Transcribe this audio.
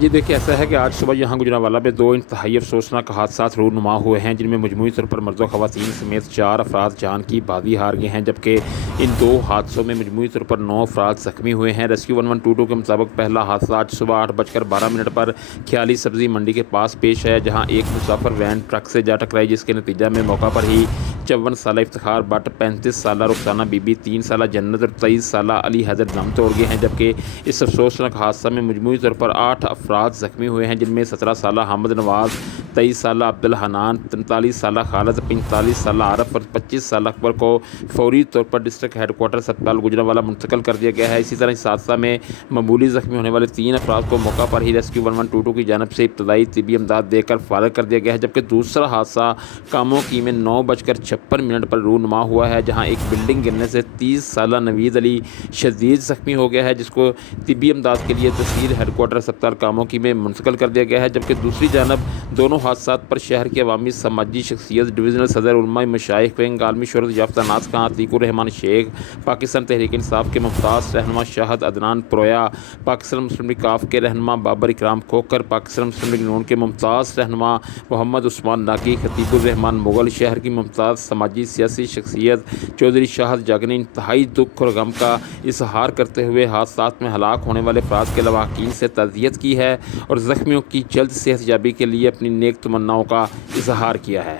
جی دیکھیے ایسا ہے کہ آج صبح یہاں گجرانوالہ میں دو انتہائی افسوسناک حادثات رونما ہوئے ہیں، جن میں مجموعی طور پر مرد و خواتین سمیت 4 افراد جان کی بازی ہار گئے ہیں، جبکہ ان دو حادثوں میں مجموعی طور پر 9 افراد زخمی ہوئے ہیں۔ ریسکیو 1122 کے مطابق پہلا حادثہ آج صبح 8:12 پر خیالی سبزی منڈی کے پاس پیش آیا، جہاں ایک مسافر وین ٹرک سے جا ٹکرائی، جس کے نتیجہ میں موقع پر ہی 54 سالہ افتخار بٹ، 35 سالہ رخسانہ بی بی، 3 سالہ جنت اور 23 سالہ علی حیدر دم توڑ گئے ہیں، جبکہ اس افسوسناک حادثہ میں مجموعی طور پر 8 افراد زخمی ہوئے ہیں، جن میں 17 سالہ حامد نواز، 23 سالہ عبد الحنان، 43 سالہ خالد، 45 سالہ عارف اور 25 سالہ اکبر کو فوری طور پر ڈسٹرکٹ ہیڈ کوارٹر اسپتال گجرانوالہ منتقل کر دیا گیا ہے۔ اسی طرح اس حادثہ میں معمولی زخمی ہونے والے 3 افراد کو موقع پر ہی ریسکیو 1122 کی جانب سے ابتدائی طبی امداد دے کر فارغ کر دیا گیا ہے، جبکہ دوسرا حادثہ کاموکی میں 9:56 پر رونما ہوا ہے، جہاں ایک بلڈنگ گرنے سے 30 سالہ نوید علی شدید زخمی ہو گیا ہے، جس کو طبی امداد کے لیے تحصیل ہیڈ کوارٹر اسپتال کاموکی میں منتقل کر دیا گیا ہے، جبکہ دوسری جانب دونوں حادثات پر شہر کے عوامی سماجی شخصیت، ڈویژنل صدر، علماء، مشائخ ونگ، عالمی شہرت یافتہ ناز خواں عتیق الرحمان شیخ، پاکستان تحریک انصاف کے ممتاز رہنما شاہد عدنان پرویا، پاکستان مسلم لیگ کاف کے رہنما بابر اکرام کھوکھر، پاکستان مسلم لیگ نون کے ممتاز رہنما محمد عثمان ناگی، خطیب الرحمان مغل، شہر کی ممتاز سماجی سیاسی شخصیت چودھری شاہد جاگ نے انتہائی دکھ اور غم کا اظہار کرتے ہوئے حادثات میں ہلاک ہونے والے افراد کے لواحقین سے تعزیت کی ہے اور زخمیوں کی جلد صحت یابی کے لیے اپنی نیک تمناؤں کا اظہار کیا ہے۔